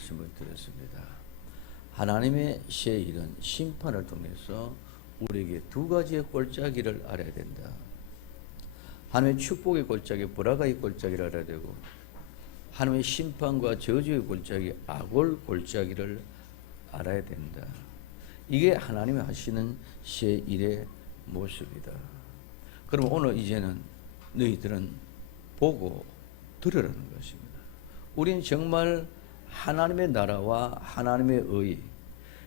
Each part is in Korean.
말씀을 드렸습니다. 하나님의 세일은 심판을 통해서 우리에게 두 가지의 골짜기를 알아야 된다. 하나님의 축복의 골짜기, 보라가의 골짜기를 알아야 되고, 하나님의 심판과 저주의 골짜기, 악올 골짜기를 알아야 된다. 이게 하나님이 하시는 세일의 모습이다. 그럼 오늘 이제는 너희들은 보고 들으라는 것입니다. 우린 정말 하나님의 나라와 하나님의 의,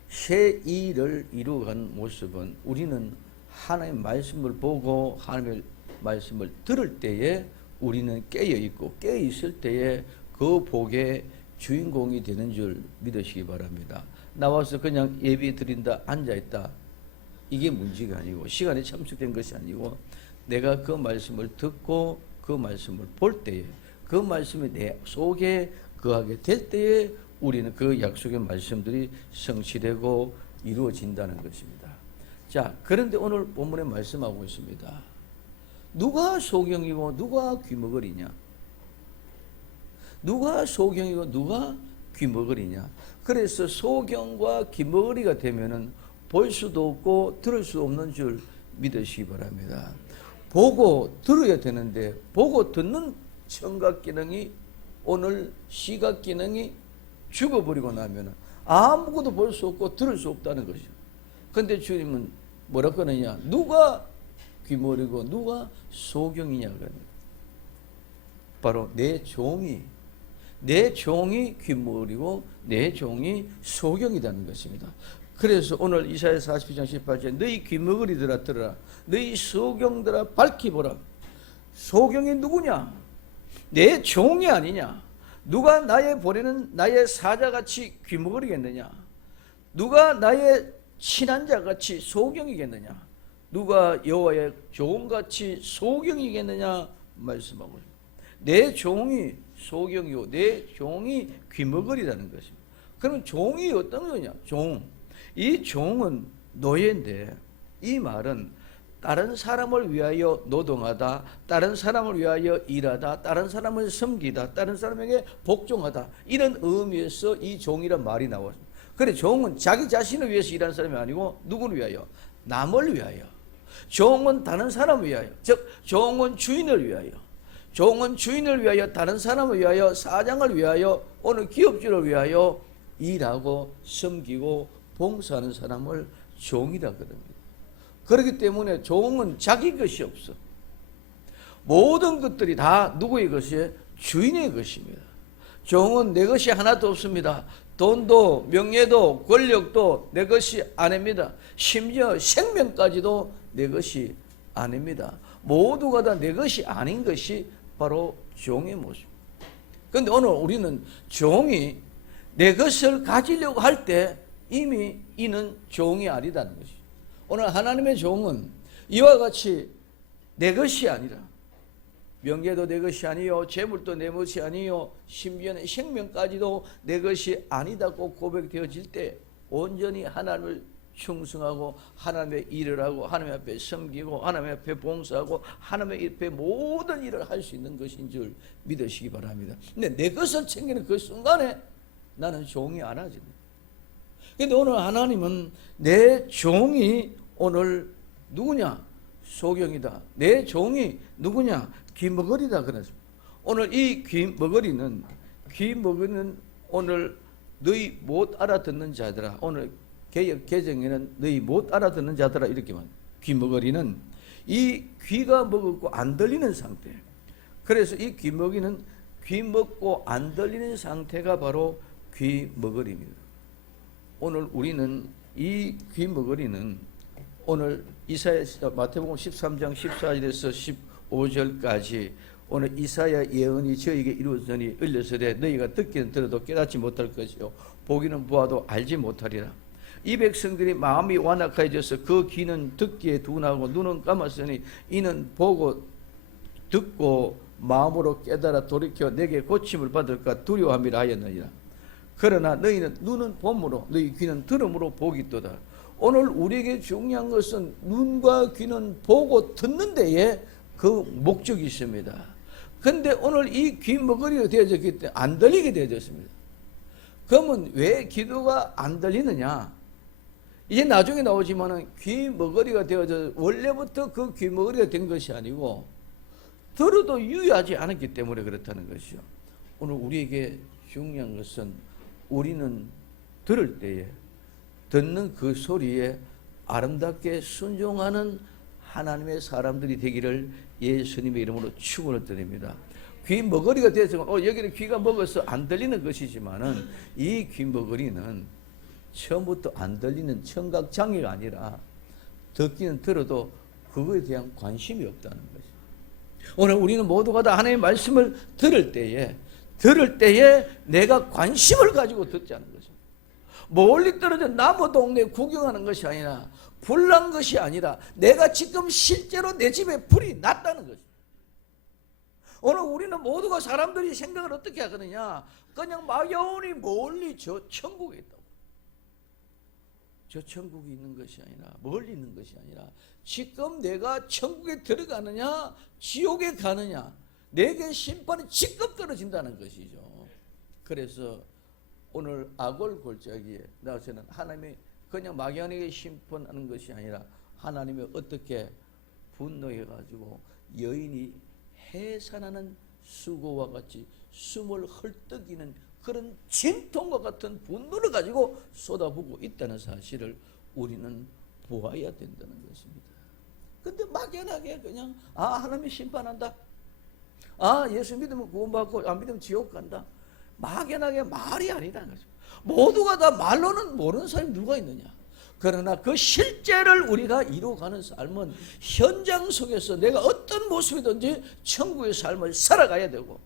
세일을 이루어가는 모습은 우리는 하나님의 말씀을 보고 하나님의 말씀을 들을 때에 우리는 깨어있고 깨어있을 때에 그 복의 주인공이 되는 줄 믿으시기 바랍니다. 나와서 그냥 예배 드린다, 앉아있다, 이게 문제가 아니고, 시간에 참석된 것이 아니고, 내가 그 말씀을 듣고 그 말씀을 볼 때에, 그 말씀이 내 속에 거하게 될 때에 우리는 그 약속의 말씀들이 성취되고 이루어진다는 것입니다. 자, 그런데 오늘 본문에 말씀하고 있습니다. 누가 소경이고 누가 귀머거리냐? 누가 소경이고 누가 귀머거리냐? 그래서 소경과 귀머거리가 되면은 볼 수도 없고 들을 수 없는 줄 믿으시기 바랍니다. 보고 들어야 되는데 보고 듣는 청각 기능이, 오늘 시각 기능이 죽어버리고 나면 아무것도 볼 수 없고 들을 수 없다는 것이죠. 근데 주님은 뭐라고 하느냐? 누가 귀머리고 누가 소경이냐? 바로 내 종이 귀머리고 내 종이 소경이라는 것입니다. 그래서 오늘 이사야 42장 18절, 너희 귀머거리들아 들어라, 너희 소경들아 밝히 보라. 소경이 누구냐? 내 종이 아니냐? 누가 나의 보내는 나의 사자같이 귀머거리겠느냐? 누가 나의 친한 자같이 소경이겠느냐? 누가 여호와의 종같이 소경이겠느냐? 말씀하고 있습니다. 내 종이 소경이고 내 종이 귀머거리라는 것입니다. 그럼 종이 어떤 거냐? 이 종은 노예인데, 이 말은 다른 사람을 위하여 노동하다, 다른 사람을 위하여 일하다, 다른 사람을 섬기다, 다른 사람에게 복종하다, 이런 의미에서 이 종이란 말이 나왔습니다. 그래, 종은 자기 자신을 위해서 일하는 사람이 아니고 누구를 위하여? 남을 위하여. 종은 다른 사람을 위하여, 즉 종은 주인을 위하여, 종은 주인을 위하여, 다른 사람을 위하여, 사장을 위하여, 어느 기업주를 위하여 일하고 섬기고 봉사하는 사람을 종이라 그럽니다. 그렇기 때문에 종은 자기 것이 없어. 모든 것들이 다 누구의 것이에요? 주인의 것입니다. 종은 내 것이 하나도 없습니다. 돈도 명예도 권력도 내 것이 아닙니다. 심지어 생명까지도 내 것이 아닙니다. 모두가 다 내 것이 아닌 것이 바로 종의 모습입니다. 그런데 오늘 우리는 종이 내 것을 가지려고 할 때 이미 이는 종이 아니다는 것이죠. 오늘 하나님의 종은 이와 같이 내 것이 아니라, 명예도 내 것이 아니요, 재물도 내 것이 아니요, 심지어는 생명까지도 내 것이 아니다고 고백되어질 때 온전히 하나님을 충성하고 하나님의 일을 하고 하나님 앞에 섬기고 하나님 앞에 봉사하고 하나님 앞에 모든 일을 할 수 있는 것인 줄 믿으시기 바랍니다. 근데 내 것을 챙기는 그 순간에 나는 종이 아니아집니다. 그런데 오늘 하나님은 내 종이 오늘 누구냐? 소경이다. 내 종이 누구냐? 귀머거리다 그랬습니다. 오늘 이 귀머거리는 오늘 너희 못 알아듣는 자들아, 오늘 개역 개정에는 너희 못 알아듣는 자들아 이렇게만. 귀머거리는 이 귀가 먹었고 안 들리는 상태. 그래서 이 귀머거리는 귀 먹고 안 들리는 상태가 바로 귀머거리입니다. 오늘 우리는 이 귀머거리는 오늘 이사야 마태복음 13장 14절에서 15절까지 오늘 이사야 예언이 저에게 이루어지니 을려서되 너희가 듣기는 들어도 깨닫지 못할 것이요 보기는 보아도 알지 못하리라. 이 백성들이 마음이 완악해져서 그 귀는 듣기에 둔하고 눈은 감았으니 이는 보고 듣고 마음으로 깨달아 돌이켜 내게 고침을 받을까 두려워함이라 하였느니라. 그러나 너희는 눈은 봄으로 너희 귀는 들음으로 복이도다. 오늘 우리에게 중요한 것은 눈과 귀는 보고 듣는 데에 그 목적이 있습니다. 그런데 오늘 이 귀머거리가 되어졌기 때문에 안 들리게 되어졌습니다. 그러면 왜 기도가 안 들리느냐? 이제 나중에 나오지만은 귀머거리가 되어져 원래부터 그 귀머거리가 된 것이 아니고 들어도 유의하지 않았기 때문에 그렇다는 것이요. 오늘 우리에게 중요한 것은 우리는 들을 때에 듣는 그 소리에 아름답게 순종하는 하나님의 사람들이 되기를 예수님의 이름으로 축원을 드립니다. 귀머거리가 돼서 여기는 귀가 먹어서 안 들리는 것이지만은 이 귀머거리는 처음부터 안 들리는 청각장애가 아니라 듣기는 들어도 그거에 대한 관심이 없다는 것이죠. 오늘 우리는 모두가 다 하나님의 말씀을 들을 때에 내가 관심을 가지고 듣자는 거죠. 멀리 떨어져 나무 동네 구경하는 것이 아니라 불난 것이 아니라 내가 지금 실제로 내 집에 불이 났다는 거죠. 오늘 우리는 모두가 사람들이 생각을 어떻게 하거든요? 그냥 막연히 멀리 저 천국에 있다고. 저 천국이 있는 것이 아니라 멀리 있는 것이 아니라 지금 내가 천국에 들어가느냐 지옥에 가느냐 내게 심판이 지금 떨어진다는 것이죠. 그래서 오늘 악을 골짜기에 나와서는 하나님이 그냥 막연하게 심판하는 것이 아니라 하나님이 어떻게 분노해가지고 여인이 해산하는 수고와 같이 숨을 헐떡이는 그런 진통과 같은 분노를 가지고 쏟아부고 있다는 사실을 우리는 보아야 된다는 것입니다. 근데 막연하게 그냥 하나님이 심판한다. 예수 믿으면 구원받고 안 믿으면 지옥 간다. 막연하게 말이 아니라는 거죠. 모두가 다 말로는 모르는 사람이 누가 있느냐. 그러나 그 실제를 우리가 이루어가는 삶은 현장 속에서 내가 어떤 모습이든지 천국의 삶을 살아가야 되고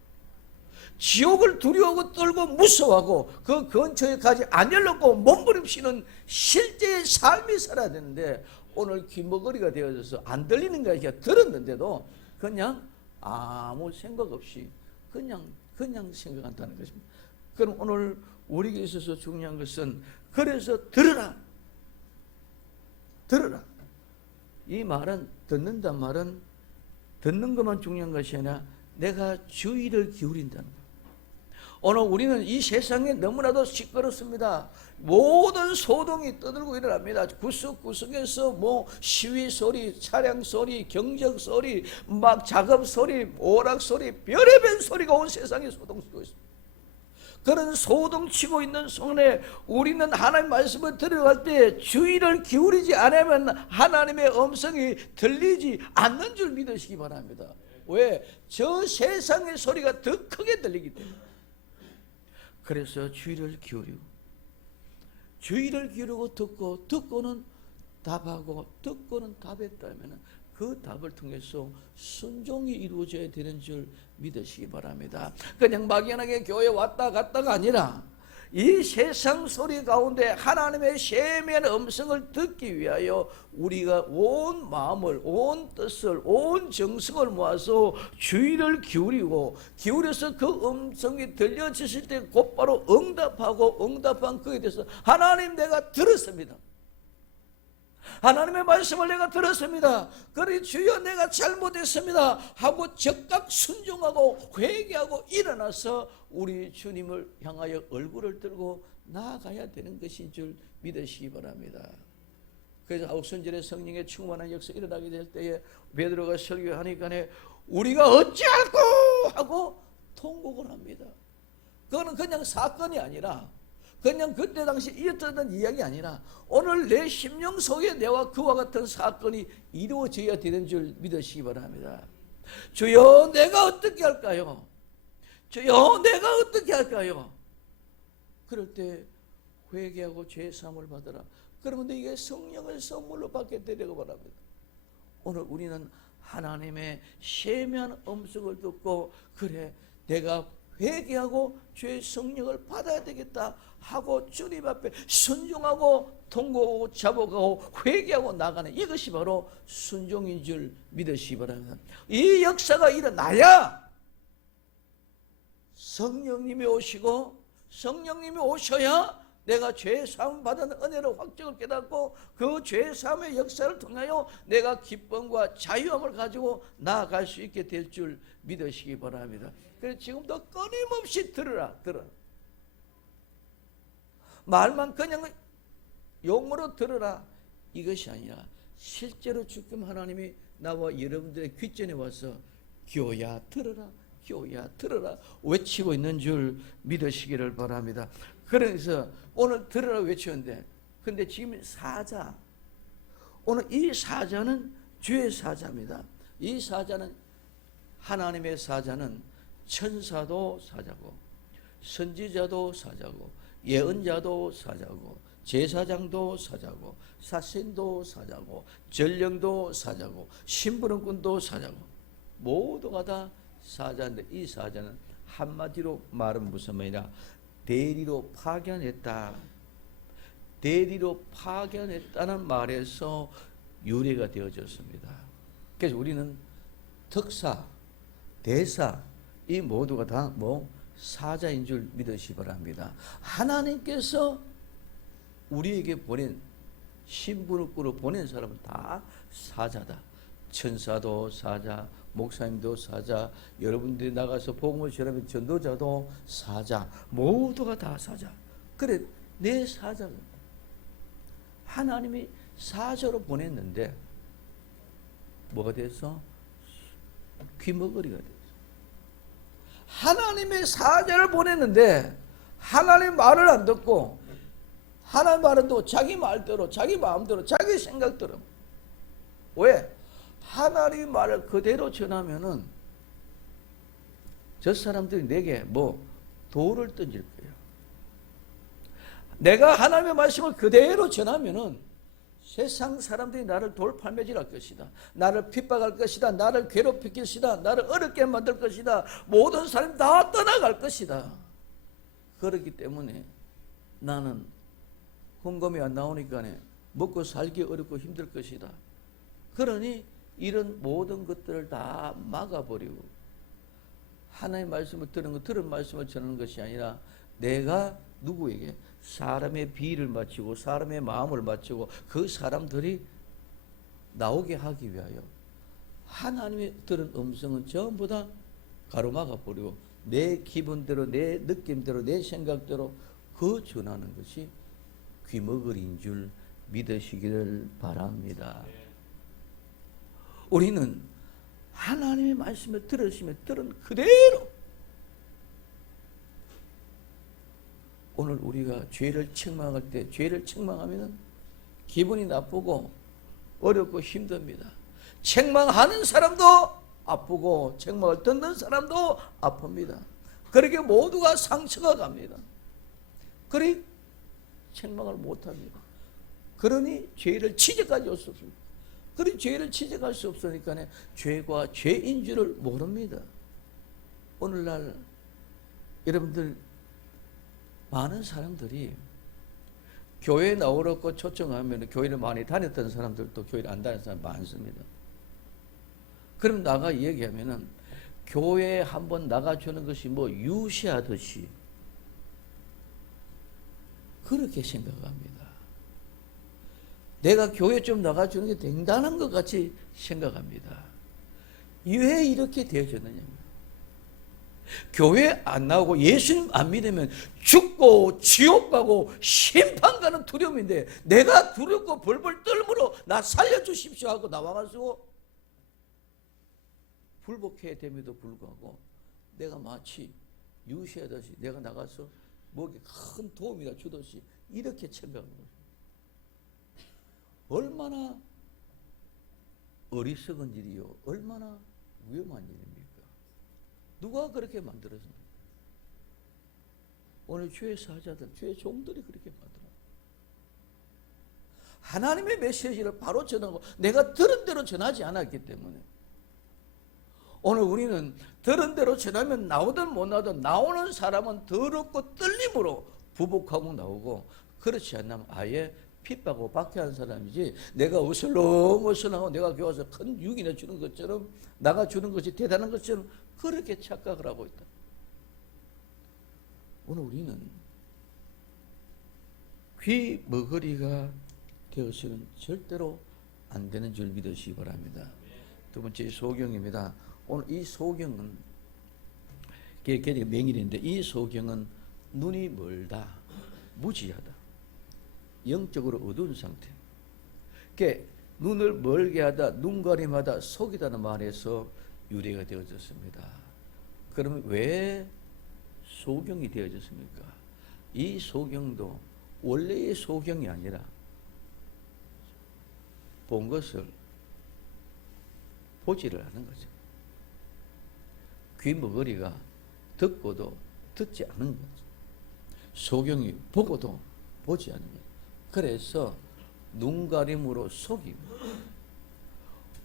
지옥을 두려워하고 떨고 무서워하고 그 근처에 가지 않으려고 몸부림치는 실제의 삶이 살아야 되는데 오늘 귀머거리가 되어져서 안 들리는 것이 들었는데도 그냥 아무 생각 없이 그냥 생각한다는 것입니다. 그럼 오늘 우리에게 있어서 중요한 것은 그래서 들으라. 이 말은 듣는다 말은 듣는 것만 중요한 것이 아니라 내가 주의를 기울인다는 것. 오늘 우리는 이 세상에 너무나도 시끄럽습니다. 모든 소동이 떠들고 일어납니다. 구석구석에서 시위 소리, 차량 소리, 경적 소리, 막 작업 소리, 오락 소리, 별의별 소리가 온 세상에 소동치고 있습니다. 그런 소동치고 있는 속에 우리는 하나님 말씀을 들어갈 때 주의를 기울이지 않으면 하나님의 음성이 들리지 않는 줄 믿으시기 바랍니다. 왜? 저 세상의 소리가 더 크게 들리기 때문에. 그래서 주의를 기울이고 듣고는 답하고 듣고는 답했다면 그 답을 통해서 순종이 이루어져야 되는 줄 믿으시기 바랍니다. 그냥 막연하게 교회 왔다 갔다가 아니라 이 세상 소리 가운데 하나님의 세미한 음성을 듣기 위하여 우리가 온 마음을, 온 뜻을, 온 정성을 모아서 주의를 기울여서 그 음성이 들려지실 때 곧바로 응답하고 응답한 그에 대해서 하나님 내가 들었습니다. 하나님의 말씀을 내가 들었습니다. 그러니 주여 내가 잘못했습니다 하고 즉각 순종하고 회개하고 일어나서 우리 주님을 향하여 얼굴을 들고 나아가야 되는 것인 줄 믿으시기 바랍니다. 그래서 아홉순절의 성령의 충만한 역사 일어나게 될 때에 베드로가 설교하니까 우리가 어찌할꼬 하고 통곡을 합니다. 그거는 그냥 사건이 아니라 그냥 그때 당시 있었던 이야기 아니라 오늘 내 심령 속에 내와 그와 같은 사건이 이루어져야 되는 줄 믿으시기 바랍니다. 주여 내가 어떻게 할까요? 주여 내가 어떻게 할까요? 그럴 때 회개하고 죄 사함을 받으라. 그러면 이게 성령을 선물로 받게 되려고 바랍니다. 오늘 우리는 하나님의 세미한 음성을 듣고 그래 내가 회개하고 죄의 성령을 받아야 되겠다 하고 주님 앞에 순종하고 통곡하고 자복하고 회개하고 나가는 이것이 바로 순종인 줄 믿으시기 바랍니다. 이 역사가 일어나야 성령님이 오셔야 내가 죄 사함 받은 은혜로 확정을 깨닫고 그 죄 사함의 역사를 통하여 내가 기쁨과 자유함을 가지고 나아갈 수 있게 될 줄 믿으시기 바랍니다. 그래서 지금도 끊임없이 들으라. 말만 그냥 용어로 들어라 이것이 아니라 실제로 주님 하나님이 나와 여러분들의 귓전에 와서 교야 들어라, 교야 들어라 외치고 있는 줄 믿으시기를 바랍니다. 그래서 오늘 들어라 외쳤는데, 근데 지금 사자, 오늘 이 사자는 주의 사자입니다. 이 사자는, 하나님의 사자는 천사도 사자고, 선지자도 사자고, 예언자도 사자고, 제사장도 사자고, 사신도 사자고, 전령도 사자고, 심부름꾼도 사자고, 모두가 다 사자인데, 이 사자는 한마디로 말은 무슨 말이냐, 대리로 파견했다. 대리로 파견했다는 말에서 유래가 되어졌습니다. 그래서 우리는 특사, 대사, 이 모두가 다 사자인 줄 믿으시 바랍니다. 하나님께서 우리에게 보낸, 신부로 보낸 사람은 다 사자다. 천사도 사자, 목사님도 사자, 여러분들이 나가서 복음을 전하면 전도자도 사자, 모두가 다 사자. 그래, 내 사자가 하나님이 사자로 보냈는데 뭐가 돼서 귀머거리가 됐어. 하나님의 사자를 보냈는데 하나님 말을 안 듣고, 하나님 말은 듣고 자기 말대로, 자기 마음대로, 자기 생각대로. 왜? 하나님 말을 그대로 전하면은 저 사람들이 내게 돌을 던질 거예요. 내가 하나님의 말씀을 그대로 전하면은 세상 사람들이 나를 돌팔매질할 것이다. 나를 핍박할 것이다. 나를 괴롭힐 것이다. 나를 어렵게 만들 것이다. 모든 사람이 다 떠나갈 것이다. 그렇기 때문에 나는 헌금이 안 나오니까 먹고 살기 어렵고 힘들 것이다. 그러니 이런 모든 것들을 다 막아버리고 하나님의 말씀을 들은 말씀을 전하는 것이 아니라 내가 누구에게 사람의 비를 맞추고 사람의 마음을 맞추고 그 사람들이 나오게 하기 위하여 하나님의 들은 음성은 전부 다 가로막아 버리고 내 기분대로, 내 느낌대로, 내 생각대로 그 전하는 것이 귀머거리인 줄 믿으시기를 바랍니다. 우리는 하나님의 말씀을 들으시면 들은 그대로, 오늘 우리가 죄를 책망할 때 죄를 책망하면 기분이 나쁘고 어렵고 힘듭니다. 책망하는 사람도 아프고 책망을 듣는 사람도 아픕니다. 그렇게 모두가 상처가 갑니다. 그러니 책망을 못합니다. 그러니 죄를 지적할 수 없습니다. 그러니 죄를 지적할 수 없으니까 죄가 죄인 줄을 모릅니다. 오늘날 여러분들 많은 사람들이 교회에 나오라고 초청하면 교회를 많이 다녔던 사람들도 교회를 안 다니는 사람 많습니다. 그럼 나가 얘기하면은 교회에 한번 나가주는 것이 유시하듯이 그렇게 생각합니다. 내가 교회 좀 나가주는 게 대단한 것 같이 생각합니다. 왜 이렇게 되어졌느냐. 교회 안 나오고 예수님 안 믿으면 죽고 지옥 가고 심판 가는 두려움인데 내가 두렵고 벌벌 떨므로 나 살려주십시오 하고 나와가지고 불복해야 됨에도 불구하고 내가 마치 유시하듯이 내가 나가서 뭐에 큰 도움이라 주듯이 이렇게 생각하는 거죠. 얼마나 어리석은 일이요, 얼마나 위험한 일입니까? 누가 그렇게 만들었습니까? 오늘 주의 사자들, 주의 종들이 그렇게 만들어. 하나님의 메시지를 바로 전하고 내가 들은 대로 전하지 않았기 때문에 오늘 우리는 들은 대로 전하면 나오든 못 나오든 나오는 사람은 더럽고 떨림으로 부복하고 나오고, 그렇지 않으면 아예 핍박하고 박해하는 사람이지, 내가 어슬렁어슬렁하고 내가 교회 와서 큰 유기나 주는 것처럼 나가 주는 것이 대단한 것처럼 그렇게 착각을 하고 있다. 오늘 우리는 귀머거리가 되어서는 절대로 안 되는 줄 믿으시기 바랍니다. 두 번째 소경입니다. 오늘 이 소경은 명일인데 이 소경은 눈이 멀다, 무지하다. 영적으로 어두운 상태. 그게 눈을 멀게 하다, 눈가림하다, 속이다는 말에서 유래가 되어졌습니다. 그러면 왜 소경이 되어졌습니까? 이 소경도 원래의 소경이 아니라 본 것을 보지를 않은 거죠. 귀머거리가 듣고도 듣지 않은 거죠. 소경이 보고도 보지 않은 거죠. 그래서 눈가림으로 속임.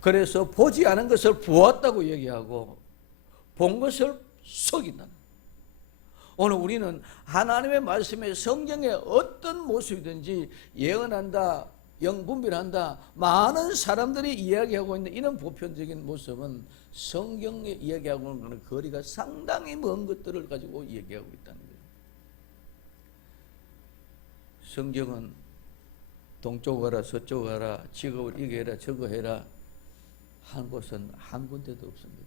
그래서 보지 않은 것을 보았다고 얘기하고 본 것을 속인다는. 오늘 우리는 하나님의 말씀에 성경의 어떤 모습이든지 예언한다, 영분별한다, 많은 사람들이 이야기하고 있는 이런 보편적인 모습은 성경에 이야기하고 있는 거리가 상당히 먼 것들을 가지고 얘기하고 있다는 거예요. 성경은 동쪽 가라, 서쪽 가라, 직업을 이거 해라, 저거 해라 한 곳은 한 군데도 없습니다.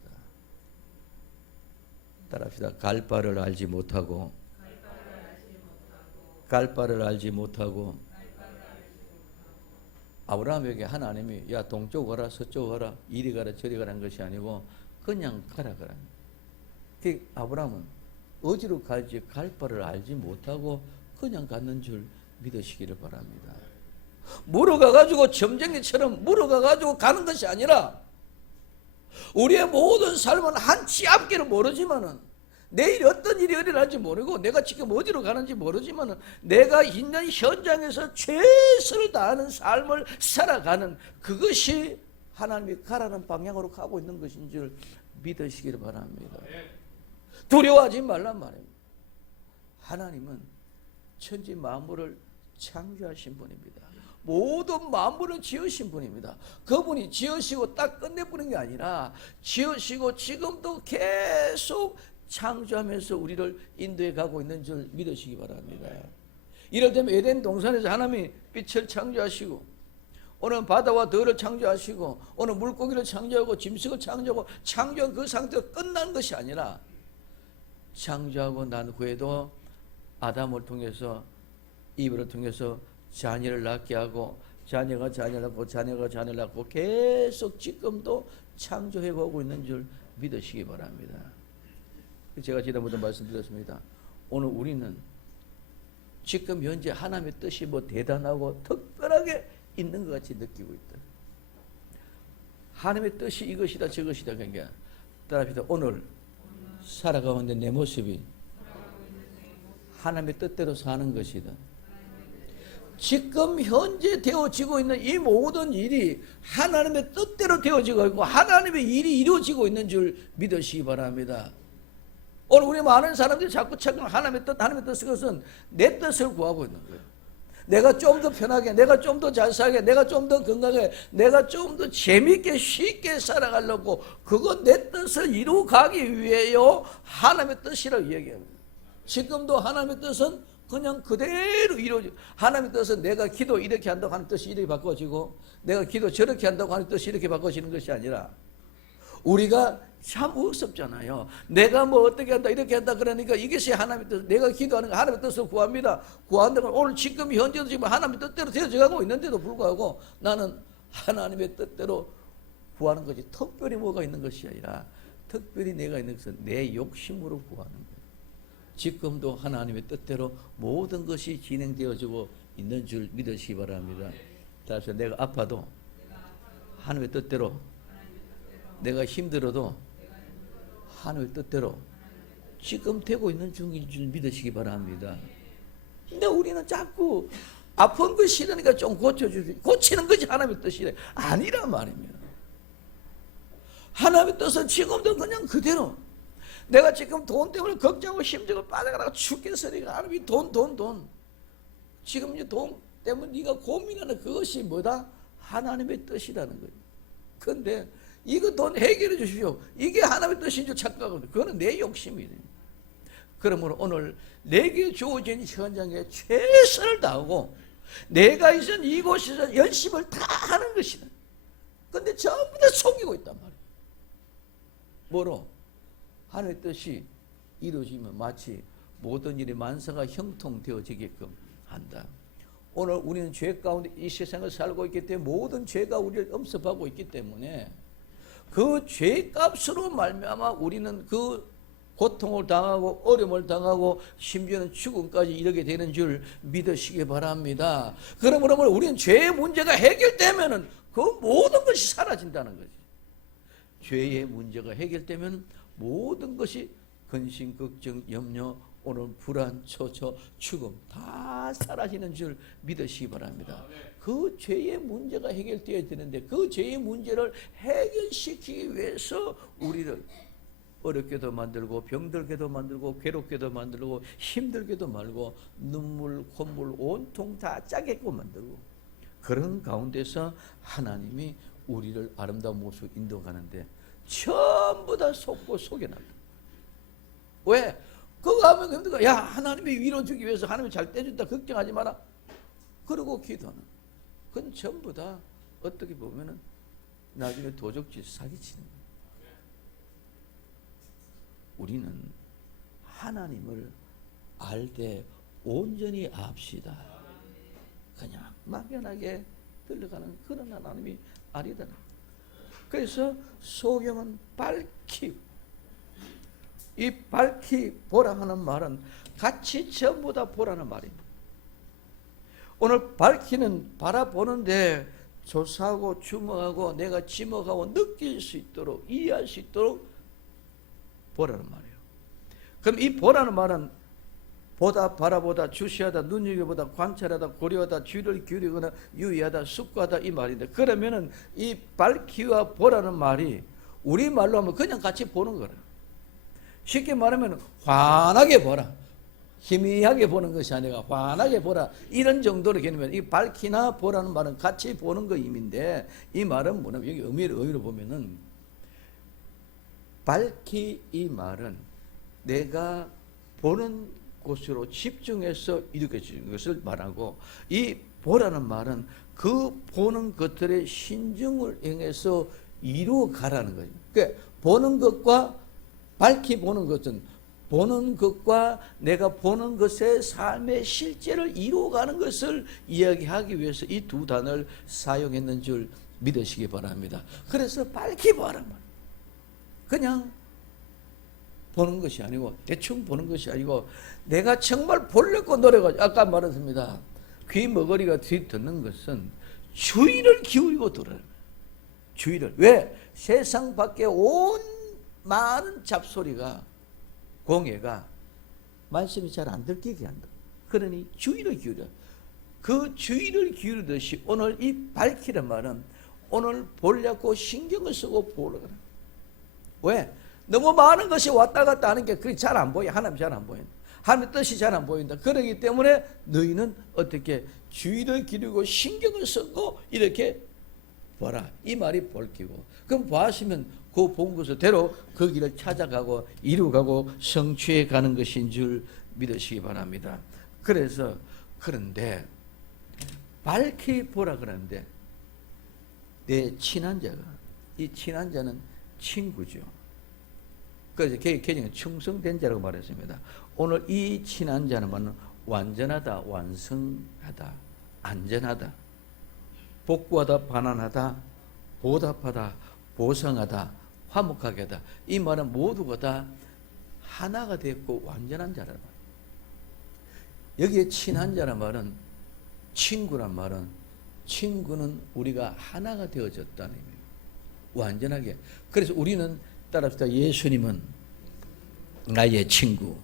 따라합시다. 갈 바를 알지 못하고 아브라함에게 하나님이 야 동쪽 가라 서쪽 가라 이리 가라 저리 가라는 것이 아니고 그냥 가라. 그 아브라함은 어디로 갈지 갈 바를 알지 못하고 그냥 갔는 줄 믿으시기를 바랍니다. 물어가가지고 점쟁이처럼 물어가가지고 가는 것이 아니라 우리의 모든 삶은 한치 앞길을 모르지만은 내일 어떤 일이 일어날지 모르고 내가 지금 어디로 가는지 모르지만은 내가 있는 현장에서 최선을 다하는 삶을 살아가는 그것이 하나님이 가라는 방향으로 가고 있는 것인 줄 믿으시기를 바랍니다. 두려워하지 말란 말입니다. 하나님은 천지 만물을 창조하신 분입니다. 모든 만물을 지으신 분입니다. 그분이 지으시고 딱 끝내버린 게 아니라 지으시고 지금도 계속 창조하면서 우리를 인도해 가고 있는 줄 믿으시기 바랍니다. 이럴 때면 에덴 동산에서 하나님이 빛을 창조하시고 오늘 바다와 들을 창조하시고 오늘 물고기를 창조하고 짐승을 창조하고 창조한 그 상태가 끝난 것이 아니라 창조하고 난 후에도 아담을 통해서 이브를 통해서 자녀를 낳게 하고 자녀가 자녀를 낳고 자녀가 자녀를 낳고 계속 지금도 창조해 가고 있는 줄 믿으시기 바랍니다. 제가 지난번에 말씀드렸습니다. 오늘 우리는 지금 현재 하나님의 뜻이 뭐 대단하고 특별하게 있는 것 같이 느끼고 있다. 하나님의 뜻이 이것이다 저것이다 그러니까 따라합시다. 오늘 살아가는데 내 모습이 하나님의 뜻대로 사는 것이다. 지금 현재 되어지고 있는 이 모든 일이 하나님의 뜻대로 되어지고 있고 하나님의 일이 이루어지고 있는 줄 믿으시기 바랍니다. 오늘 우리 많은 사람들이 자꾸 착각 하나님의 뜻은 것은 내 뜻을 구하고 있는 거예요. 내가 좀 더 편하게, 내가 좀 더 잘 살게, 내가 좀 더 건강하게, 내가 좀 더 재밌게 쉽게 살아가려고 그거 내 뜻을 이루어가기 위해요 하나님의 뜻이라고 이야기합니다. 지금도 하나님의 뜻은 그냥 그대로 이루어져. 하나님의 뜻은 내가 기도 이렇게 한다고 하는 뜻이 이렇게 바꿔지고 내가 기도 저렇게 한다고 하는 뜻이 이렇게 바꿔지는 것이 아니라 우리가 참 어섭잖아요. 내가 뭐 어떻게 한다 이렇게 한다 그러니까 이것이 하나님의 뜻. 내가 기도하는 거 하나님의 뜻을 구합니다. 구한다고 오늘 지금 현재도 지금 하나님의 뜻대로 되어져가고 있는데도 불구하고 나는 하나님의 뜻대로 구하는 것이 특별히 뭐가 있는 것이 아니라 특별히 내가 있는 것은 내 욕심으로 구하는 거예요. 지금도 하나님의 뜻대로 모든 것이 진행되어지고 있는 줄 믿으시기 바랍니다. 다시 내가 아파도 하나님의 뜻대로, 내가 힘들어도 하나님의 뜻대로 지금 되고 있는 중인 줄 믿으시기 바랍니다. 근데 우리는 자꾸 아픈 거 싫으니까 좀 고쳐주지, 고치는 것이 하나님의 뜻이래. 아니란 말입니다. 하나님의 뜻은 지금도 그냥 그대로. 내가 지금 돈 때문에 걱정하고 힘들고 빠져가다가 죽겠으니까 하나님이 돈. 지금 이제 돈 때문에 네가 고민하는 그것이 뭐다? 하나님의 뜻이라는 거예요. 그런데 이거 돈 해결해 주십시오. 이게 하나님의 뜻인 줄 착각하거든요. 그거는 내 욕심이에요. 그러므로 오늘 내게 주어진 현장에 최선을 다하고 내가 있은 이곳에서 열심을 다 하는 것이다. 그런데 전부 다 속이고 있단 말이에요. 뭐로? 하나님의 뜻이 이루어지면 마치 모든 일이 만사가 형통되어지게끔 한다. 오늘 우리는 죄 가운데 이 세상을 살고 있기 때문에 모든 죄가 우리를 엄습하고 있기 때문에 그 죄값으로 말미암아 우리는 그 고통을 당하고 어려움을 당하고 심지어는 죽음까지 이르게 되는 줄 믿으시기 바랍니다. 그러므로 우리는 죄의 문제가 해결되면은 그 모든 것이 사라진다는 거지. 죄의 문제가 해결되면 모든 것이 근심, 걱정, 염려, 오늘 불안, 초조, 죽음 다 사라지는 줄 믿으시기 바랍니다. 그 죄의 문제가 해결되어야 되는데 그 죄의 문제를 해결시키기 위해서 우리를 어렵게도 만들고 병들게도 만들고 괴롭게도 만들고 힘들게도 말고 눈물, 콧물 온통 다 짜게끔 만들고 그런 가운데서 하나님이 우리를 아름다운 모습으로 인도하는데 전부 다 속고 속여납니다. 왜? 그거 하면 힘들어. 야, 하나님이 위로 주기 위해서 하나님이 잘 떼준다. 걱정하지 마라. 그러고 기도하는. 그건 전부 다 어떻게 보면은 나중에 도적질 사기치는 거예요. 우리는 하나님을 알 때 온전히 압시다. 그냥 막연하게 들려가는 그런 하나님이 아니다. 그래서 소경은 밝히 이 밝히 보라 하는 말은 같이 전부 다 보라는 말입니다. 오늘 밝히는 바라보는데 조사하고 주목하고 내가 지목하고 느낄 수 있도록 이해할 수 있도록 보라는 말이에요. 그럼 이 보라는 말은 보다, 바라보다, 주시하다, 눈여겨보다, 관찰하다, 고려하다, 귀를 기울이거나 유의하다, 숙고하다 이 말인데 그러면은 이 밝히와 보라는 말이 우리말로 하면 그냥 같이 보는 거라. 쉽게 말하면 환하게 보라. 희미하게 보는 것이 아니라 환하게 보라. 이런 정도로 개념이면 이 밝히나 보라는 말은 같이 보는 거 의미인데 이 말은 뭐냐면 여기 의미로 보면은 밝히 이 말은 내가 보는 곳으로 집중해서 이루어지는 것을 말하고 이 보라는 말은 그 보는 것들의 신중을 행해서 이루어가라는 거죠. 그러니까 보는 것과 밝히 보는 것은 보는 것과 내가 보는 것의 삶의 실제를 이루어가는 것을 이야기하기 위해서 이 두 단어를 사용했는 줄 믿으시기 바랍니다. 그래서 밝히 보라. 그냥 보는 것이 아니고 대충 보는 것이 아니고 내가 정말 보려고 노력하지. 아까 말했습니다. 귀 머거리가 듣는 것은 주의를 기울이고 들어요. 주의를. 왜? 세상 밖에 온 많은 잡소리가 공해가 말씀이 잘 안 들리게 한다. 그러니 주의를 기울여. 그 주의를 기울이듯이 오늘 이 밝히는 말은 오늘 보려고 신경을 쓰고 보려고 하는. 왜? 너무 많은 것이 왔다 갔다 하는 게 그게 잘 안 보여. 하나님 잘 안 보인다. 하나님의 뜻이 잘 안 보인다. 그러기 때문에 너희는 어떻게 주의를 기울이고 신경을 쓰고 이렇게 보라. 이 말이 볼기고. 그럼 보시면 그 본 것대로 그 길을 찾아가고 이루어가고 성취해 가는 것인 줄 믿으시기 바랍니다. 그래서 그런데 밝히 보라 그러는데 내 친한 자가 이 친한 자는 친구죠. 그래서 개정은 충성된 자라고 말했습니다. 오늘 이 친한 자는 완전하다, 완성하다, 안전하다, 복구하다, 반환하다, 보답하다, 보상하다, 화목하게 하다. 이 말은 모두가 다 하나가 됐고 완전한 자란 말이에요. 여기에 친한 자란 말은 친구란 말은 친구는 우리가 하나가 되어졌다는 의미예요. 완전하게. 그래서 우리는 따라합시다. 예수님은 나의 친구.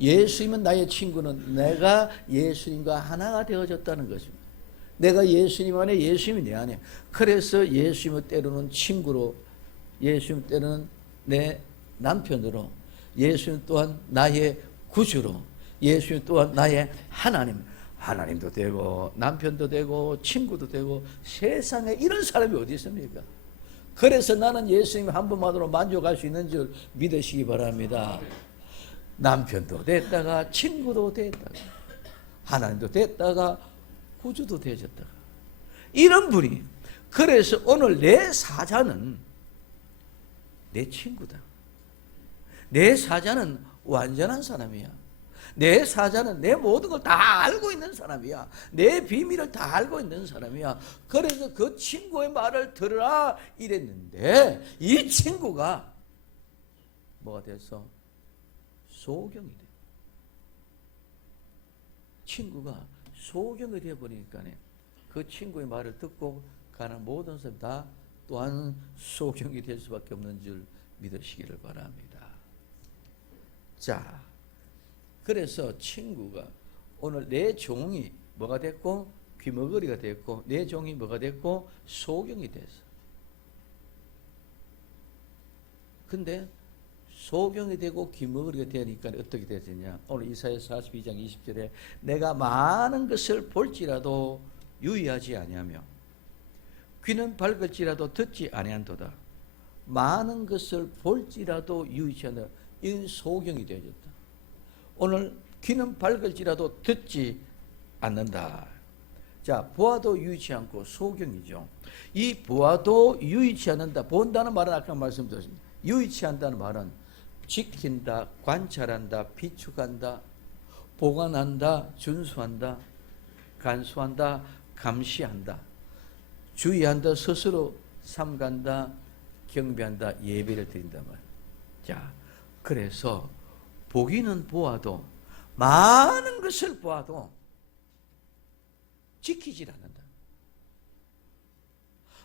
예수님은 나의 친구는 내가 예수님과 하나가 되어졌다는 것입니다. 내가 예수님 안에 예수님이 내 안에. 그래서 예수님을 때로는 친구로, 예수님 때로는 내 남편으로, 예수님 또한 나의 구주로, 예수님 또한 나의 하나님. 하나님도 되고 남편도 되고 친구도 되고 세상에 이런 사람이 어디 있습니까? 그래서 나는 예수님 한 분만으로 만족할 수 있는 줄 믿으시기 바랍니다. 남편도 됐다가 친구도 됐다가 하나님도 됐다가 구주도 되셨다가 이런 분이. 그래서 오늘 내 사자는 내 친구다. 내 사자는 완전한 사람이야. 내 사자는 내 모든 걸 다 알고 있는 사람이야. 내 비밀을 다 알고 있는 사람이야. 그래서 그 친구의 말을 들으라 이랬는데 이 친구가 뭐가 됐어? 소경이 돼. 친구가 소경이 되어버리니까 그 친구의 말을 듣고 가는 모든 사람 다 또한 소경이 될 수밖에 없는 줄 믿으시기를 바랍니다. 자, 그래서 친구가 오늘 내 종이 뭐가 됐고 귀머거리가 됐고 내 종이 뭐가 됐고 소경이 됐어. 근데 소경이 되고 귀머거리가 되니까 어떻게 되느냐? 오늘 이사야 42장 20절에 내가 많은 것을 볼지라도 유의하지 아니하며 귀는 밝을지라도 듣지 아니한도다. 많은 것을 볼지라도 유의치 않는다. 이는 소경이 되어졌다. 오늘 귀는 밝을지라도 듣지 않는다. 자, 보아도 유의치 않고 소경이죠. 이 보아도 유의치 않는다. 본다는 말은 아까 말씀드렸습니다. 유의치 않다는 말은 지킨다, 관찰한다, 비축한다, 보관한다, 준수한다, 간수한다, 감시한다, 주의한다, 스스로 삼간다, 경배한다, 예배를 드린다 말이에요. 자, 그래서 보기는 보아도 많은 것을 보아도 지키질 않는다.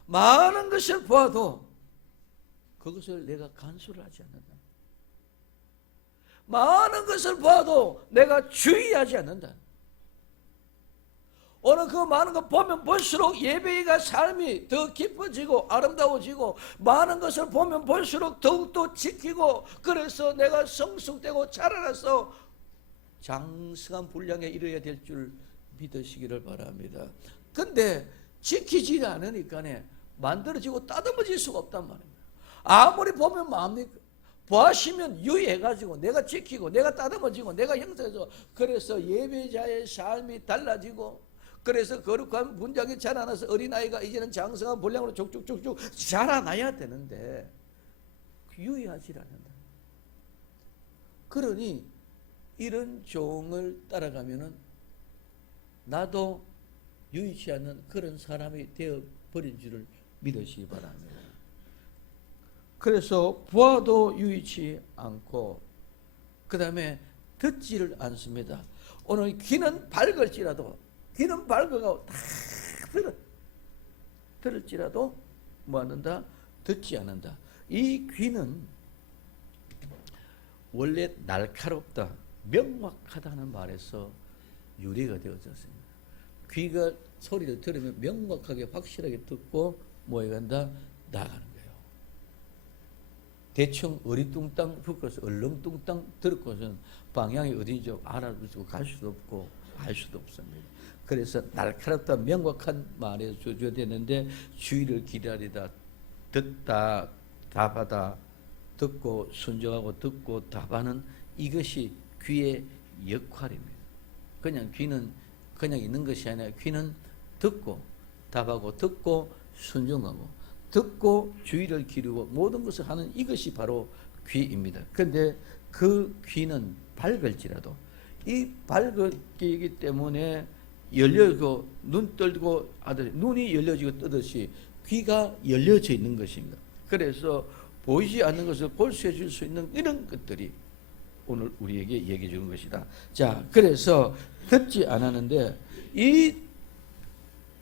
많은 것을 보아도 그것을 내가 간수를 하지 않는다. 많은 것을 봐도 내가 주의하지 않는다. 오늘 그 많은 것 보면 볼수록 예배가 삶이 더 깊어지고 아름다워지고 많은 것을 보면 볼수록 더욱더 지키고 그래서 내가 성숙되고 자라나서 장성한 분량에 이르러야 될 줄 믿으시기를 바랍니다. 근데 지키지 않으니까 만들어지고 따듬어질 수가 없단 말입니다. 아무리 보면 마음입니까? 보시면 유의해가지고 내가 지키고 내가 따듬어지고 내가 형성해서 그래서 예배자의 삶이 달라지고 그래서 거룩한 분량이 자라나서 어린아이가 이제는 장성한 분량으로 쭉쭉쭉쭉 자라나야 되는데 유의하지 않는다. 그러니 이런 종을 따라가면은 나도 유의치 않는 그런 사람이 되어버린 줄을 믿으시기 바랍니다. 그래서 보아도 유의치 않고 그 다음에 듣지를 않습니다. 오늘 귀는 밝을지라도 귀는 밝아가고 다 들을지라도 뭐 않는다? 듣지 않는다. 이 귀는 원래 날카롭다, 명확하다는 말에서 유래가 되어졌습니다. 귀가 소리를 들으면 명확하게 확실하게 듣고 뭐해 간다? 나가는 거예요. 대충 어리뚱땅 듣고서 얼렁뚱땅 듣고서는 방향이 어딘지 알아보고 갈 수도 없고 알 수도 없습니다. 그래서 날카롭다 명확한 말에 조져야 되는데 주의를 기다리다 듣다 답하다 듣고 순종하고 듣고 답하는 이것이 귀의 역할입니다. 그냥 귀는 그냥 있는 것이 아니라 귀는 듣고 답하고 듣고 순종하고 듣고 주의를 기르고 모든 것을 하는 이것이 바로 귀입니다. 그런데 그 귀는 밝을지라도 이 밝기이기 때문에 열려고 눈 뜨고 눈이 열려지고 뜨듯이 귀가 열려져 있는 것입니다. 그래서 보이지 않는 것을 볼 수 해줄 수 있는 이런 것들이 오늘 우리에게 얘기해 주는 것이다. 자, 그래서 듣지 않았는데 이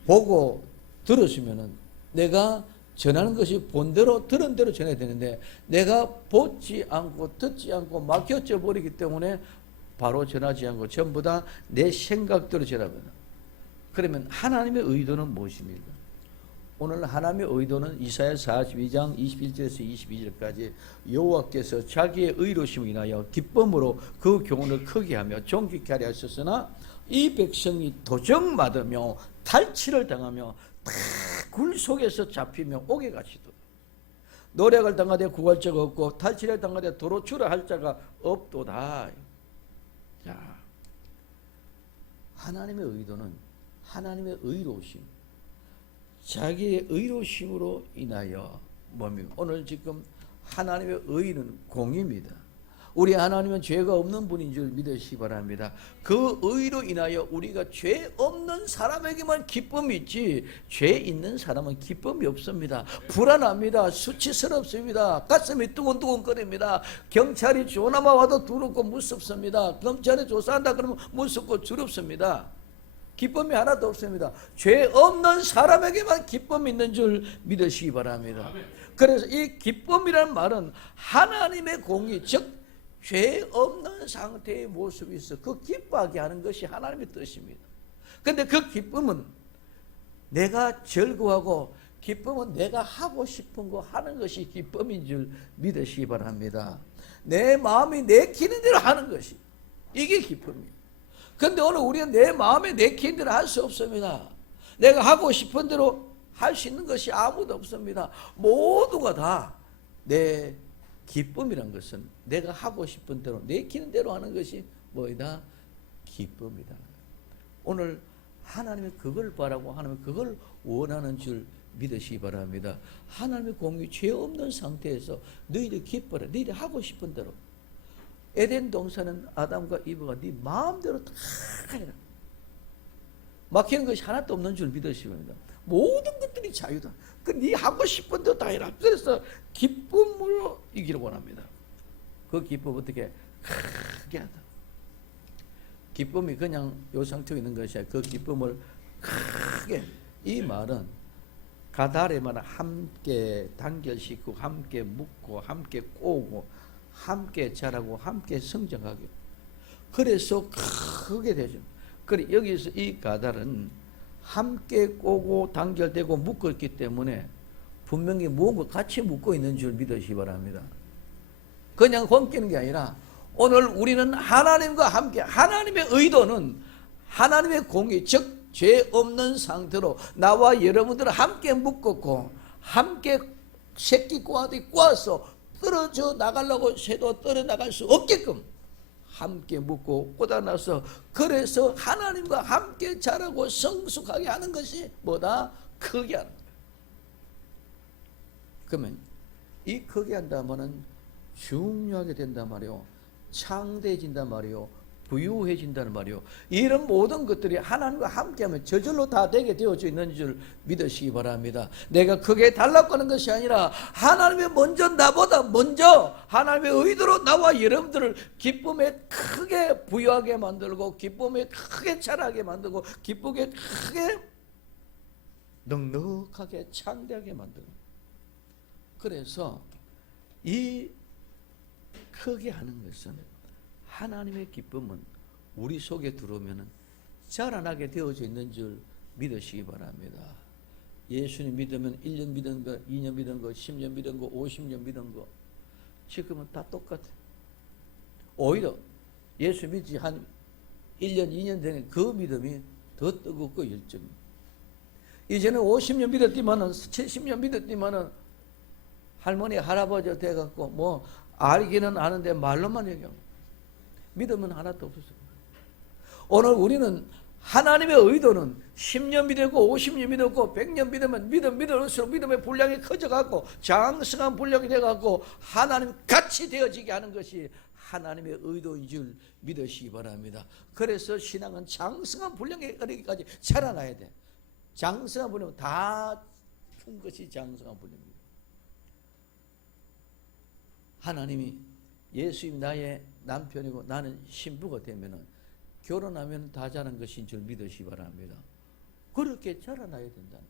보고 들으시면은 내가 전하는 것이 본 대로 들은 대로 전해야 되는데 내가 보지 않고 듣지 않고 막혀져 버리기 때문에 바로 전하지 않고 전부 다 내 생각대로 전합니다. 그러면 하나님의 의도는 무엇입니까? 오늘 하나님의 의도는 이사야 42장 21절에서 22절까지 여호와께서 자기의 의로심을 인하여 기쁨으로 그 교훈을 크게 하며 존귀케 하려 하셨으나 이 백성이 도적맞으며 탈취를 당하며 굴 속에서 잡히며 옥에같이 노력을 당하되 구할 자가 없고 탈취를 당하되 도로 주라 할 자가 없도다. 자, 하나님의 의도는 하나님의 의로우심, 자기의 의로우심으로 인하여 뭡니까? 오늘 지금 하나님의 의는 공입니다. 우리 하나님은 죄가 없는 분인 줄 믿으시기 바랍니다. 그 의로 인하여 우리가 죄 없는 사람에게만 기쁨이 있지 죄 있는 사람은 기쁨이 없습니다. 불안합니다. 수치스럽습니다. 가슴이 두근두근거립니다. 경찰이 조나마 와도 두렵고 무섭습니다. 검찰이 조사한다 그러면 무섭고 두렵습니다. 기쁨이 하나도 없습니다. 죄 없는 사람에게만 기쁨이 있는 줄 믿으시기 바랍니다. 그래서 이 기쁨이라는 말은 하나님의 공의, 즉 죄 없는 상태의 모습이 있어 그 기뻐하게 하는 것이 하나님의 뜻입니다. 그런데 그 기쁨은 내가 즐거워하고 기쁨은 내가 하고 싶은 거 하는 것이 기쁨인 줄 믿으시기 바랍니다. 내 마음이 내키는 대로 하는 것이 이게 기쁨이에요. 그런데 오늘 우리는 내 마음에 내키는 대로 할 수 없습니다. 내가 하고 싶은 대로 할 수 있는 것이 아무도 없습니다. 모두가 다 내 기쁨이란 것은 내가 하고 싶은 대로 내키는 대로 하는 것이 뭐이다? 기쁨이다. 오늘 하나님이 그걸 바라고 하나님이 그걸 원하는 줄 믿으시기 바랍니다. 하나님의 공의 죄 없는 상태에서 너희들 기뻐라. 너희들 하고 싶은 대로. 에덴 동산은 아담과 이브가 네 마음대로 다 해라. 막히는 것이 하나도 없는 줄 믿으시기 바랍니다. 모든 것들이 자유다. 네 하고 싶은 대로 다 해라. 그래서 기쁨으로 이기를 원합니다. 그 기쁨 어떻게 크게 하다. 기쁨이 그냥 요 상태에 있는 것이 아니라 그 기쁨을 크게, 이 말은 가달의 말은 함께 단결시키고 함께 묶고 함께 꼬고 함께 자라고 함께 성장하게, 그래서 크게 되죠. 그래 여기서 이 가달은 함께 꼬고 단결되고 묶었기 때문에 분명히 무언가 같이 묶고 있는 줄 믿으시기 바랍니다. 그냥 엉키는 게 아니라 오늘 우리는 하나님과 함께, 하나님의 의도는 하나님의 공의, 즉 죄 없는 상태로 나와 여러분들을 함께 묶었고 함께 새끼 꼬아도 꼬아서 떨어져 나가려고 해도 떨어 나갈 수 없게끔 함께 묶고 꽂아놔서, 그래서 하나님과 함께 자라고 성숙하게 하는 것이 뭐다? 크게 하는 거예요. 그러면 이 크게 한다면은 중요하게 된단 말이요, 창대해진단 말이요, 부유해진다는 말이요. 이런 모든 것들이 하나님과 함께하면 저절로 다 되게 되어져 있는 줄 믿으시기 바랍니다. 내가 크게 달라고 하는 것이 아니라 하나님이 먼저 나보다 먼저 하나님의 의도로 나와 여러분들을 기쁨에 크게 부유하게 만들고 기쁨에 크게 자라게 만들고 기쁘게 크게 넉넉하게 창대하게 만들고, 그래서 이 크게 하는 것은 하나님의 기쁨은 우리 속에 들어오면 자라나게 되어져 있는 줄 믿으시기 바랍니다. 예수님 믿으면 1년 믿은 거, 2년 믿은 거, 10년 믿은 거, 50년 믿은 거 지금은 다 똑같아요. 오히려 예수 믿지 한 1년, 2년 되는 그 믿음이 더 뜨겁고 열정이. 이제는 50년 믿었지만은 70년 믿었지만은 할머니, 할아버지 돼갖고 뭐 알기는 아는데 말로만 얘기하고 믿음은 하나도 없었어요. 오늘 우리는 하나님의 의도는 10년 믿었고 50년 믿었고 100년 믿으면 믿을수록 믿음의 분량이 커져갖고 장성한 분량이 돼갖고 하나님 같이 되어지게 하는 것이 하나님의 의도인 줄 믿으시기 바랍니다. 그래서 신앙은 장성한 분량에 이르기까지 자라나야 돼. 장성한 분량 다 큰 것이 장성한 분량입니다. 하나님이 예수님 나의 남편이고 나는 신부가 되면은 결혼하면 다 자란 것인 줄 믿으시기 바랍니다. 그렇게 자라나야 된다는,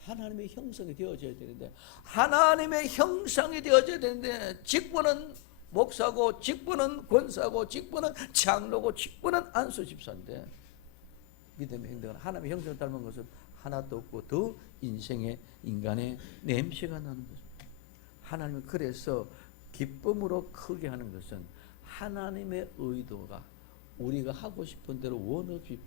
하나님의 형성이 되어져야 되는데, 하나님의 형성이 되어져야 되는데 직분은 목사고 직분은 권사고 직분은 장로고 직분은 안수집사인데 믿음의 행동은 하나님의 형성을 닮은 것은 하나도 없고 더 인생의 인간의 냄새가 나는 것입니다. 하나님은 그래서 기쁨으로 크게 하는 것은 하나님의 의도가 우리가 하고 싶은 대로 원 없이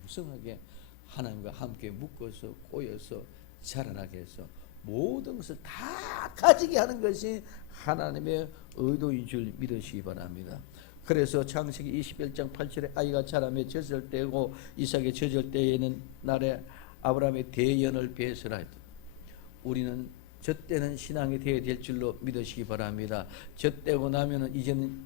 풍성하게 하나님과 함께 묶어서 꼬여서 자라나게 해서 모든 것을 다 가지게 하는 것이 하나님의 의도인 줄 믿으시기 바랍니다. 그래서 창세기 21장 8절에 아이가 자라며 젖을 때고 이삭이 젖을 때에는 날에 아브라함의 대연을 베으라 했다. 우리는 젖대는 신앙이 되어야 될 줄로 믿으시기 바랍니다. 젖대고 나면은 이제는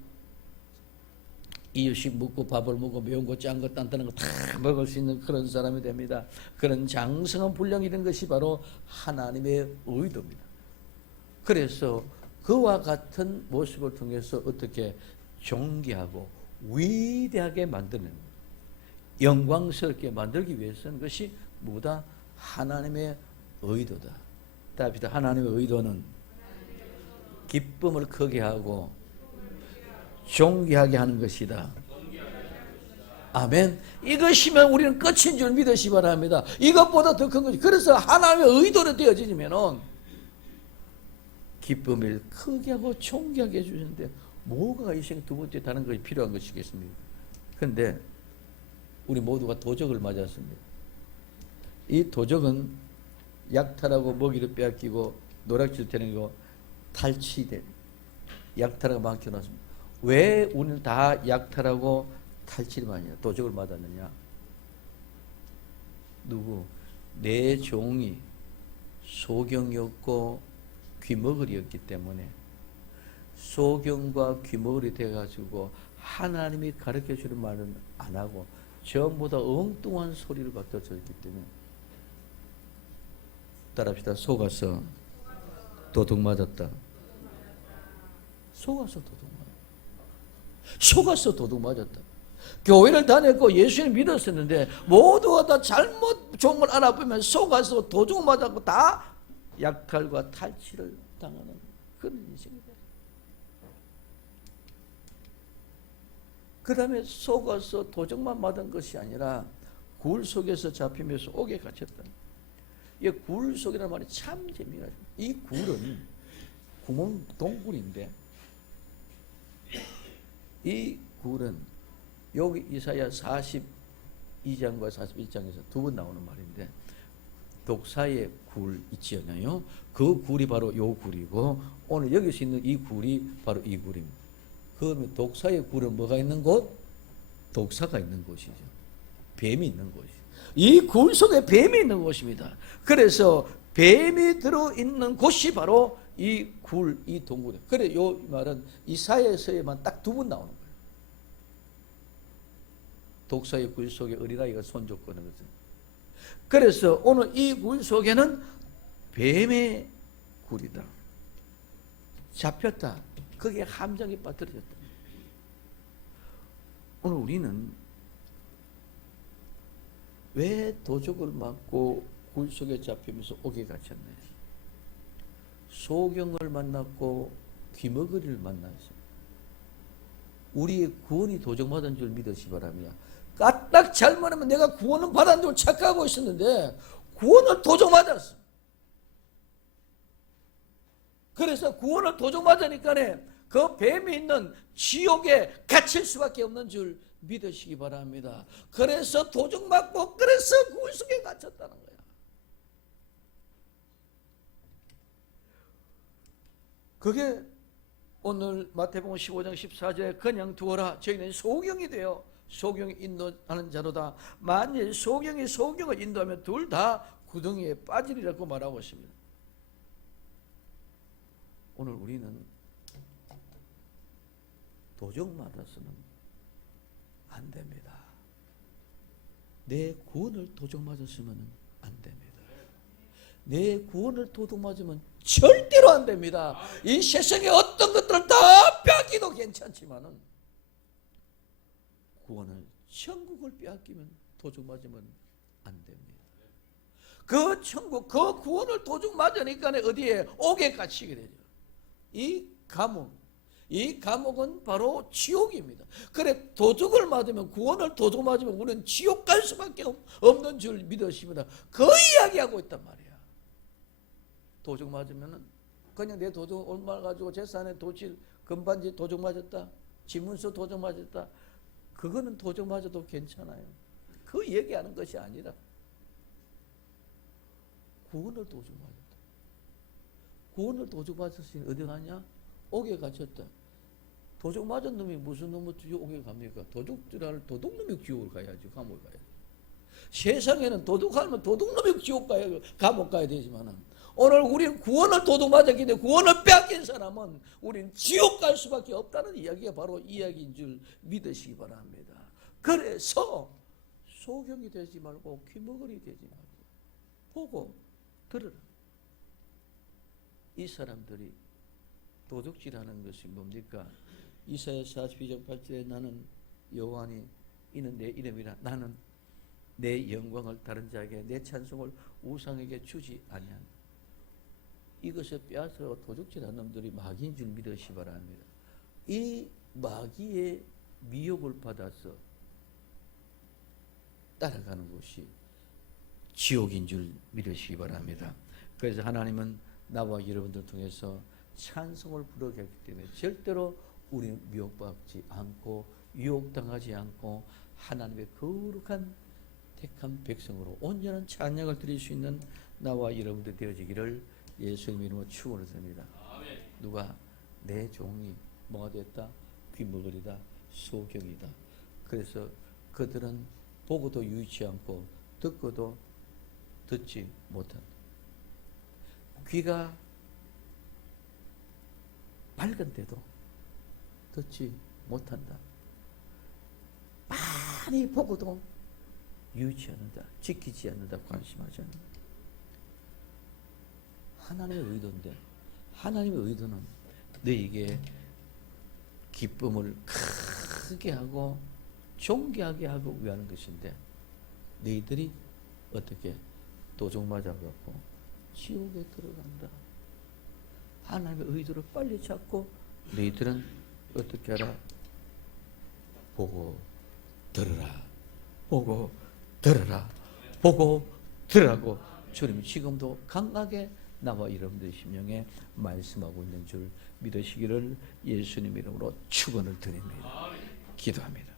이유식 먹고 밥을 먹고 매운 거 짠 거 단단한 거 다 먹을 수 있는 그런 사람이 됩니다. 그런 장성한 분량이 된 것이 바로 하나님의 의도입니다. 그래서 그와 같은 모습을 통해서 어떻게 존귀하고 위대하게 만드는, 영광스럽게 만들기 위해서는 그것이 뭐다? 하나님의 의도다. 답이다. 하나님의 의도는 기쁨을 크게 하고 존귀하게 하는 것이다. 아멘. 이것이면 우리는 끝인 줄 믿으시 바랍니다. 이것보다 더 큰 것이. 그래서 하나님의 의도로 되어지면은 기쁨을 크게 하고 존귀하게 해주시는데 뭐가 이 생에 두 번째 다른 것이 필요한 것이겠습니까? 그런데 우리 모두가 도적을 맞았습니다. 이 도적은 약탈하고 먹이를 빼앗기고 노략질 되는 탈취된 약탈하고 망쳐놨습니다. 왜 우리는 다 약탈하고 탈취를 많이 해요? 도적을 맞았느냐? 누구? 내 종이 소경이었고 귀머거리였기 때문에 소경과 귀머거리 돼가지고 하나님이 가르쳐주는 말은 안 하고 전부 다 엉뚱한 소리를 갖다 줬기 때문에 따라합시다. 속아서 도둑 맞았다. 속아서 도둑 맞았다. 속아서 도둑 맞았다. 교회를 다녔고 예수를 믿었었는데 모두가 다 잘못 종을 알아보면 속아서 도둑 맞았고 다 약탈과 탈취를 당하는 그런 인생이 돼요. 그 다음에 속아서 도적만 맞은 것이 아니라 굴 속에서 잡히면서 옥에 갇혔다. 이 굴 속이라는 말이 참 재미가 있어요. 이 굴은 구멍 동굴인데 이 굴은 여기 이사야 42장과 41장에서 두 번 나오는 말인데 독사의 굴 있잖아요. 그 굴이 바로 요 굴이고 오늘 여기서 있는 이 굴이 바로 이 굴입니다. 그러면 독사의 굴은 뭐가 있는 곳? 독사가 있는 곳이죠. 뱀이 있는 곳이죠. 이 굴 속에 뱀이 있는 곳입니다. 그래서 뱀이 들어있는 곳이 바로 이 굴, 이 동굴이에요. 그래 요 말은 이사야서에만 딱 두 번 나오는 거예요. 독사의 굴 속에 어린아이가 손잡고는 거죠. 그래서 오늘 이 굴 속에는 뱀의 굴이다. 잡혔다. 거기에 함정이 빠뜨려졌다. 오늘 우리는 왜 도적을 맞고 굴 속에 잡히면서 옥에 갇혔나요? 소경을 만났고 귀머거리를 만났어요. 우리의 구원이 도적 맞은 줄 믿으시 바랍니다. 까딱 잘못하면 내가 구원을 받은 줄 착각하고 있었는데 구원을 도적 맞았어. 그래서 구원을 도적 맞으니까 그 뱀이 있는 지옥에 갇힐 수밖에 없는 줄 믿으시기 바랍니다. 그래서 도적 맞고 그래서 굴 속에 갇혔다는 거야. 그게 오늘 마태복음 15장 14절에 그냥 두어라. 저희는 소경이 되어 소경이 인도하는 자로다. 만일 소경이 소경을 인도하면 둘 다 구덩이에 빠지리라고 말하고 있습니다. 오늘 우리는 도적 맞아서는 안 됩니다. 내 구원을 도적 맞았으면 안 됩니다. 내 구원을 도둑 맞으면 절대로 안 됩니다. 이 세상에 어떤 것들을 다 빼앗기도 괜찮지만은 구원을 천국을 빼앗기면 도둑 맞으면 안 됩니다. 그 천국 그 구원을 도둑 맞으니까 어디에 옥에 갇히게 되죠. 이 감옥은 바로 지옥입니다. 그래 도둑을 맞으면 구원을 도둑 맞으면 우리는 지옥 갈 수밖에 없는 줄 믿으십니다. 그 이야기하고 있단 말이야. 도둑 맞으면은 그냥 내 도둑 얼마 가지고 재산에 도질 금반지 도둑 맞았다. 지문서 도둑 맞았다. 그거는 도둑 맞아도 괜찮아요. 그 얘기하는 것이 아니라 구원을 도둑 맞았다. 구원을 도둑 맞았으니 어디 가냐? 옥에 갇혔다. 도둑 맞은 놈이 무슨 놈의 옥에 갑니까? 도둑놈이 지옥을 가야지. 감옥을 가야지. 세상에는 도둑하면 도둑놈이 지옥 가야 감옥 가야 되지만은 오늘 우리는 구원을 도둑맞았기 때문에 구원을 빼앗긴 사람은 우리는 지옥 갈 수밖에 없다는 이야기가 바로 이야기인 줄 믿으시기 바랍니다. 그래서 소경이 되지 말고 귀머거리 되지 말고 보고 들으라. 이 사람들이 도둑질하는 것이 뭡니까? 이사야 42장 8절에 나는 여호와니 이는 내 이름이라 나는 내 영광을 다른 자에게 내 찬송을 우상에게 주지 아니한다. 이것을 빼앗아 도둑질하는 놈들이 마귀인 줄 믿으시 바랍니다. 이 마귀의 미혹을 받아서 따라가는 것이 지옥인 줄 믿으시기 바랍니다. 그래서 하나님은 나와 여러분들 통해서 찬송을 부르게 했기 때문에 절대로 우리는 미혹받지 않고 유혹당하지 않고 하나님의 거룩한 택한 백성으로 온전한 찬양을 드릴 수 있는 나와 여러분들 되어지기를 예수님 이름으로 축원을 드립니다. 누가 내 종이 뭐가 됐다? 귀머거리다, 소경이다. 그래서 그들은 보고도 유의치 않고 듣고도 듣지 못한다. 귀가 밝은데도 듣지 못한다. 많이 보고도 유의치 않는다. 지키지 않는다. 관심하지 않는다. 하나님의 의도인데 하나님의 의도는 너에게 기쁨을 크게 하고 존귀하게 하고 위하는 것인데 너희들이 어떻게 도둑 맞아갖고 지옥에 들어간다. 하나님의 의도를 빨리 잡고 너희들은 어떻게 하라? 보고 들으라. 보고 들으라. 보고 들으라고 주님이 지금도 강하게 나와 여러분들의 심령에 말씀하고 있는 줄 믿으시기를 예수님 이름으로 축원을 드립니다. 기도합니다.